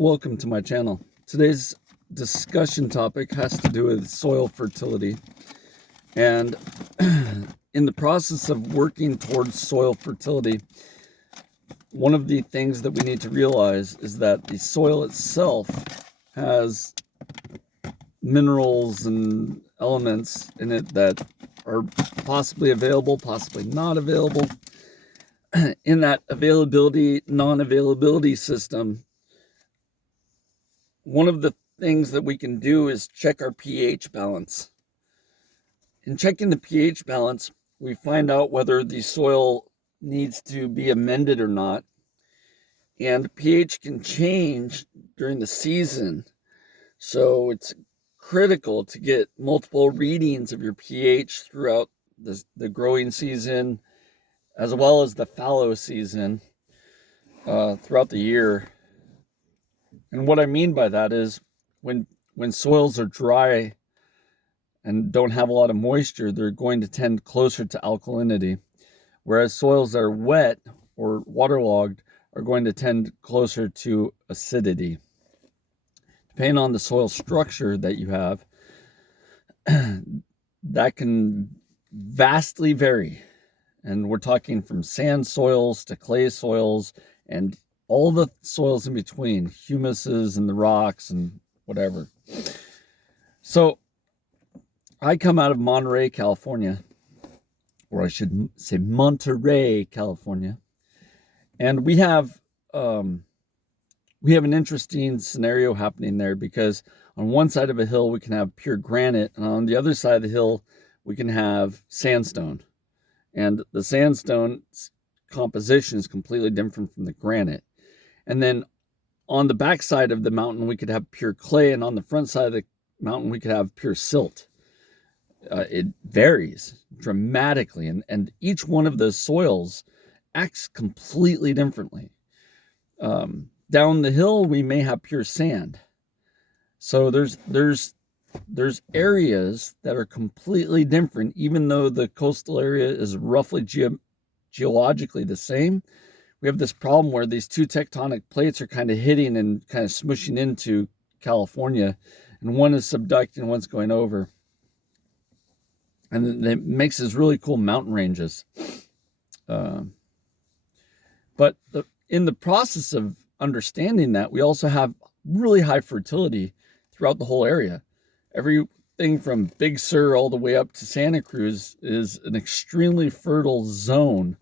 Welcome to my channel. Today's discussion topic has to do with soil fertility. And in the process of working towards soil fertility, one of the things that we need to realize is that the soil itself has minerals and elements in it that are possibly available, possibly not available. In that availability, non-availability system, one of the things that we can do is check our pH balance. In checking the pH balance, we find out whether the soil needs to be amended or not. And pH can change during the season. So it's critical to get multiple readings of your pH throughout the growing season, as well as the fallow season throughout the year. And what I mean by that is when soils are dry and don't have a lot of moisture, they're going to tend closer to alkalinity, whereas soils that are wet or waterlogged are going to tend closer to acidity. Depending on the soil structure that you have, that can vastly vary. And we're talking from sand soils to clay soils and all the soils in between, humuses and the rocks and whatever. So I come out of Monterey, California, or I should say Monterey, California, and we have an interesting scenario happening there, because on one side of a hill we can have pure granite, and on the other side of the hill we can have sandstone, and the sandstone composition is completely different from the granite. And then on the back side of the mountain we could have pure clay, and on the front side of the mountain we could have pure silt. It varies dramatically, and each one of those soils acts completely differently. Down the hill we may have pure sand, so there's areas that are completely different, even though the coastal area is roughly geologically the same. We have this problem where these two tectonic plates are kind of hitting and kind of smushing into California, and one is subducting and one's going over. And it makes these really cool mountain ranges. But in the process of understanding that, we also have really high fertility throughout the whole area. Everything from Big Sur all the way up to Santa Cruz is an extremely fertile zone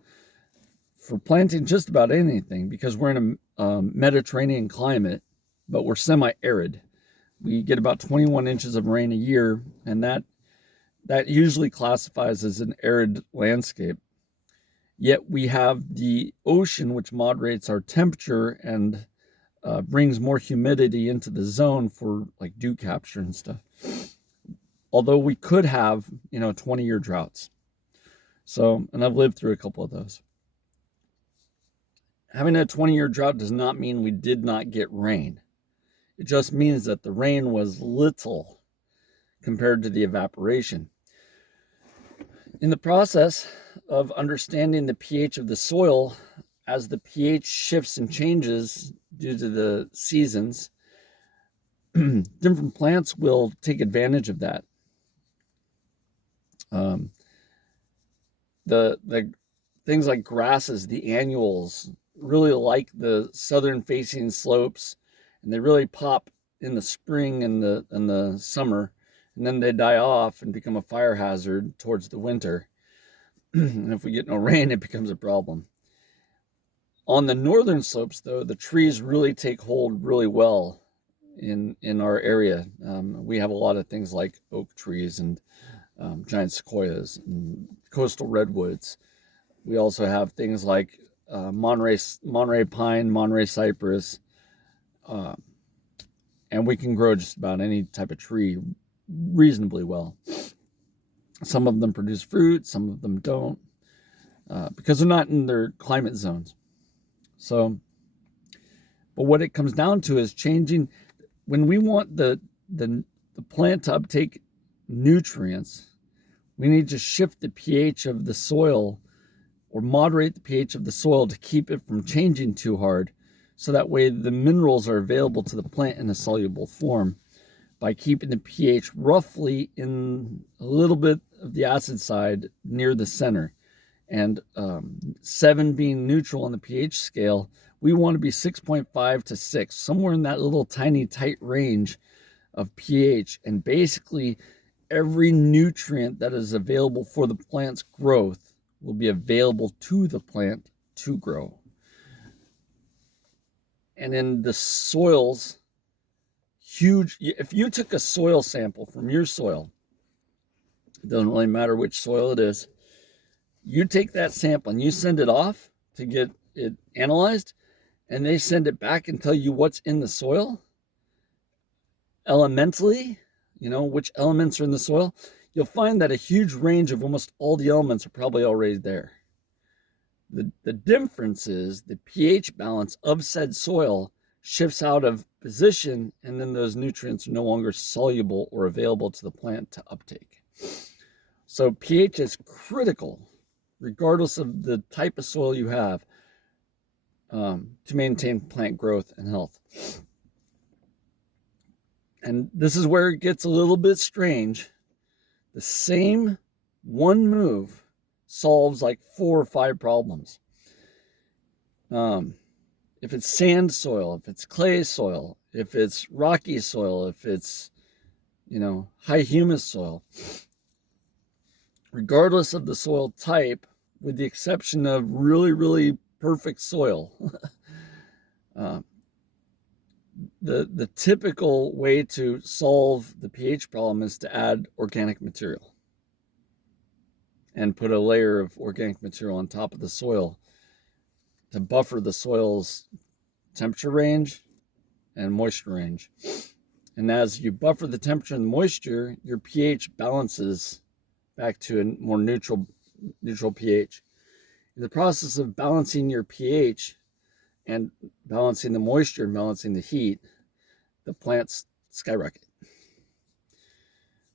for planting just about anything, because we're in a Mediterranean climate, but we're semi-arid. We get about 21 inches of rain a year, and that usually classifies as an arid landscape. Yet we have the ocean, which moderates our temperature and brings more humidity into the zone for like dew capture and stuff. Although we could have, 20-year droughts. So, and I've lived through a couple of those. Having a 20-year drought does not mean we did not get rain. It just means that the rain was little compared to the evaporation. In the process of understanding the pH of the soil, as the pH shifts and changes due to the seasons, different plants will take advantage of that. The things like grasses, the annuals, really like the southern facing slopes, and they really pop in the spring and the summer, and then they die off and become a fire hazard towards the winter. And if we get no rain, it becomes a problem. On the northern slopes, though, the trees really take hold really well in our area. We have a lot of things like oak trees and giant sequoias and coastal redwoods. We also have things like Monterey pine, Monterey cypress, and we can grow just about any type of tree reasonably well. Some of them produce fruit, some of them don't, because they're not in their climate zones. So, but what it comes down to is changing. When we want the plant to uptake nutrients, we need to shift the pH of the soil, or moderate the pH of the soil to keep it from changing too hard, so that way the minerals are available to the plant in a soluble form by keeping the pH roughly in a little bit of the acid side near the center. And 7 being neutral on the pH scale, we want to be 6.5 to 6, somewhere in that little tiny tight range of pH. And basically every nutrient that is available for the plant's growth will be available to the plant to grow. And in the soils, if you took a soil sample from your soil, it doesn't really matter which soil it is, you take that sample and you send it off to get it analyzed, and they send it back and tell you what's in the soil elementally, which elements are in the soil, you'll find that a huge range of almost all the elements are probably already there. The difference is the pH balance of said soil shifts out of position, and then those nutrients are no longer soluble or available to the plant to uptake. So pH is critical, regardless of the type of soil you have, to maintain plant growth and health. And this is where it gets a little bit strange. The same one move solves like 4 or 5 problems. If it's sand soil, if it's clay soil, if it's rocky soil, if it's, high humus soil, regardless of the soil type, with the exception of really, really perfect soil, the typical way to solve the pH problem is to add organic material and put a layer of organic material on top of the soil to buffer the soil's temperature range and moisture range. And as you buffer the temperature and the moisture, your pH balances back to a more neutral pH. In the process of balancing your pH and balancing the moisture and balancing the heat, the plants skyrocket.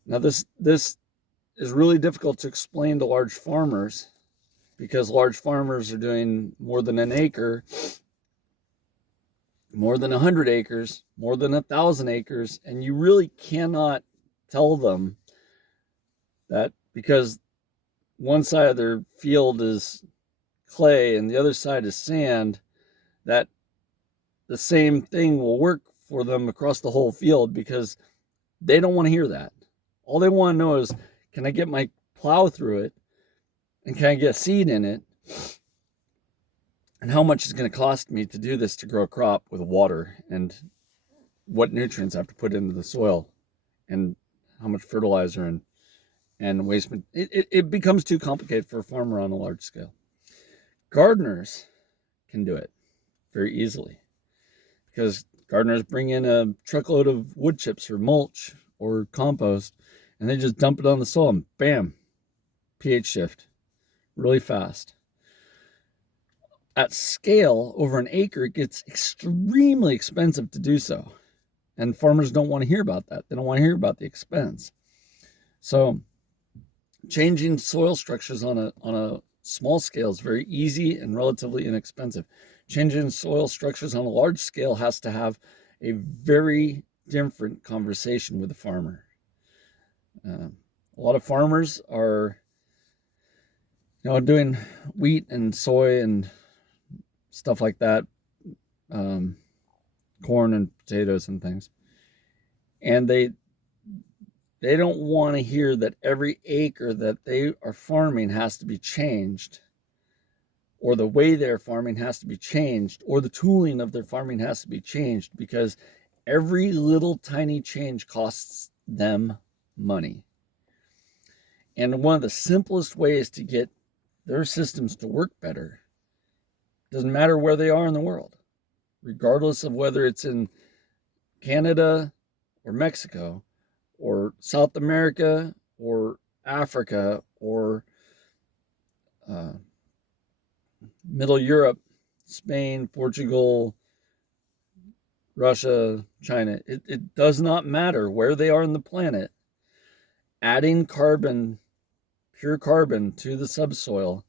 Now this is really difficult to explain to large farmers, because large farmers are doing more than an acre, more than 100 acres, more than 1,000 acres, and you really cannot tell them that because one side of their field is clay and the other side is sand, that the same thing will work for them across the whole field, because they don't want to hear that. All they want to know is, can I get my plow through it? And can I get seed in it? And how much is it going to cost me to do this, to grow a crop with water, and what nutrients I have to put into the soil, and how much fertilizer and waste. It becomes too complicated for a farmer on a large scale. Gardeners can do it very easily, because gardeners bring in a truckload of wood chips or mulch or compost, and they just dump it on the soil, and bam, pH shift really fast. At scale, over an acre, it gets extremely expensive to do so. And farmers don't want to hear about that. They don't want to hear about the expense. So changing soil structures on a small scale is very easy and relatively inexpensive. Changing soil structures on a large scale has to have a very different conversation with the farmer. A lot of farmers are, doing wheat and soy and stuff like that, corn and potatoes and things, and they don't want to hear that every acre that they are farming has to be changed, or the way they're farming has to be changed, or the tooling of their farming has to be changed, because every little tiny change costs them money. And one of the simplest ways to get their systems to work better, doesn't matter where they are in the world, regardless of whether it's in Canada or Mexico or South America or Africa or Middle Europe, Spain, Portugal, Russia, China. It does not matter where they are in the planet. Adding carbon, pure carbon, to the subsoil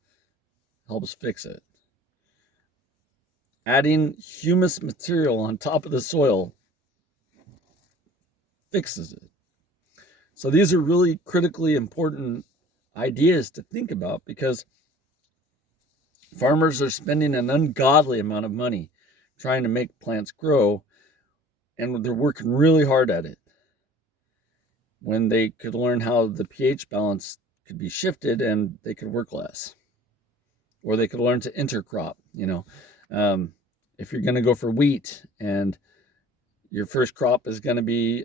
helps fix it. adding humus material on top of the soil fixes it. So these are really critically important ideas to think about, because farmers are spending an ungodly amount of money trying to make plants grow, and they're working really hard at it when they could learn how the pH balance could be shifted and they could work less. Or they could learn to intercrop, if you're going to go for wheat and your first crop is going to be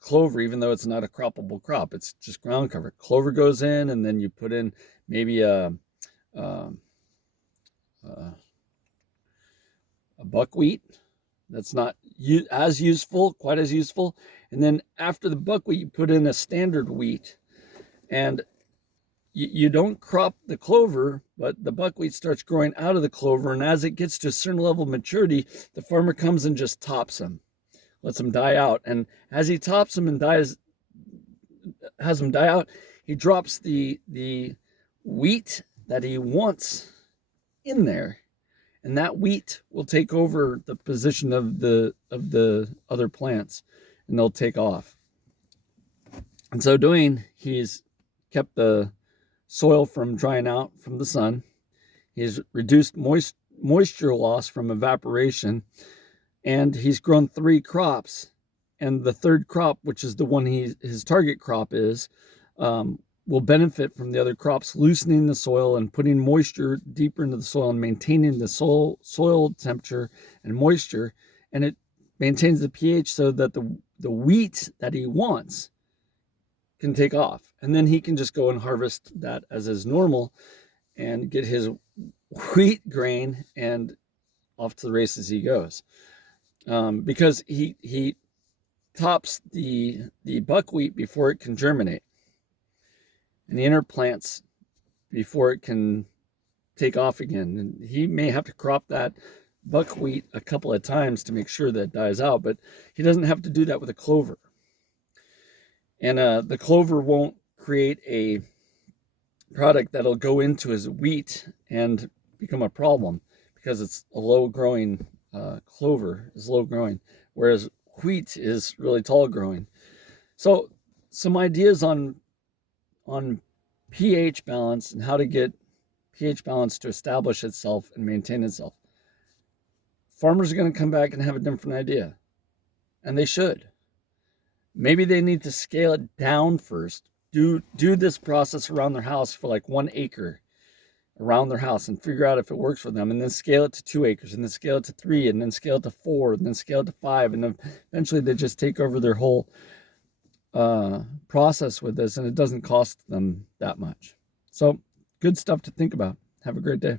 clover, even though it's not a croppable crop, it's just ground cover. Clover goes in, and then you put in maybe a buckwheat that's not as useful, quite as useful. And then after the buckwheat, you put in a standard wheat, and you don't crop the clover, but the buckwheat starts growing out of the clover. And as it gets to a certain level of maturity, the farmer comes and just tops them, lets them die out. And as he tops them and has them die out, he drops the wheat that he wants in there. And that wheat will take over the position of the other plants, and they'll take off. And so doing, he's kept the soil from drying out from the sun. He's reduced moisture loss from evaporation, and he's grown 3 crops. And the third crop, which is the one his target crop is, will benefit from the other crops, loosening the soil and putting moisture deeper into the soil and maintaining the soil temperature and moisture. And it maintains the pH so that the wheat that he wants can take off. And then he can just go and harvest that as is normal and get his wheat grain, and off to the races he goes. Because he tops the buckwheat before it can germinate, and he interplants before it can take off again. And he may have to crop that buckwheat a couple of times to make sure that it dies out, but he doesn't have to do that with a clover. And the clover won't create a product that'll go into his wheat and become a problem, because it's a low growing, clover is low growing, whereas wheat is really tall growing. So some ideas on pH balance and how to get pH balance to establish itself and maintain itself. Farmers are going to come back and have a different idea, and they should. Maybe they need to scale it down first. Do this process around their house for like 1 acre around their house and figure out if it works for them, and then scale it to 2 acres, and then scale it to 3, and then scale it to 4, and then scale it to 5, and then eventually they just take over their whole process with this, and it doesn't cost them that much. So good stuff to think about. Have a great day.